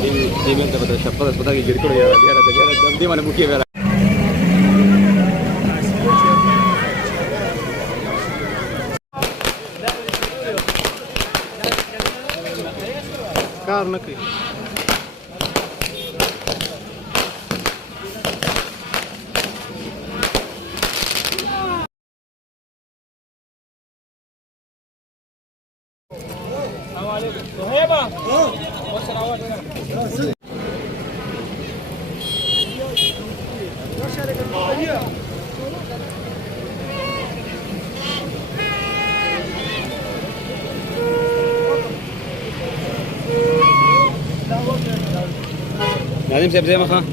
Dime te potrei sciappare, aspetta che ricordo che era di mana buchi vera. کار نه کوي السلام علیکم صهیبه نادم سيب زي ما خا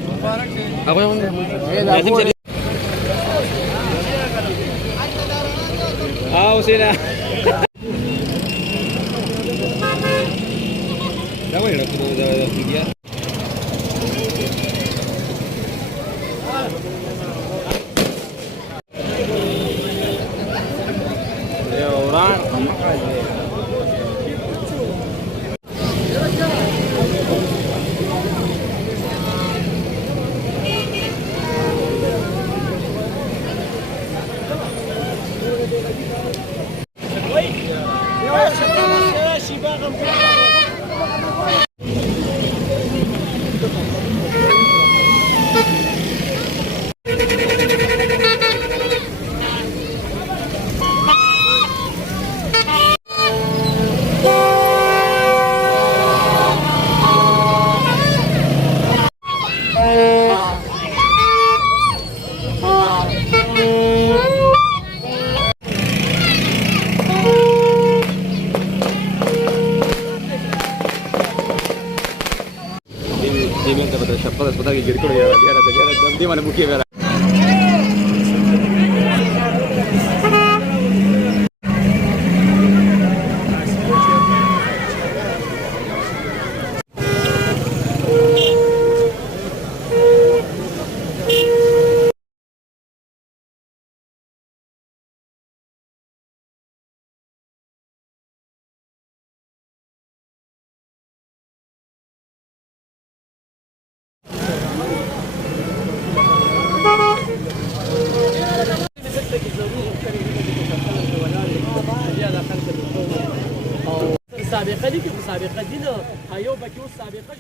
أقول نادم سيب وسيلة لا وين ركضوا ده فيديو يا وران Dime te potrei sciappare, aspetta che ricordo che era di mana buchi vera. سابقه دي کې سابقه دي نو هيو بکیو سابقه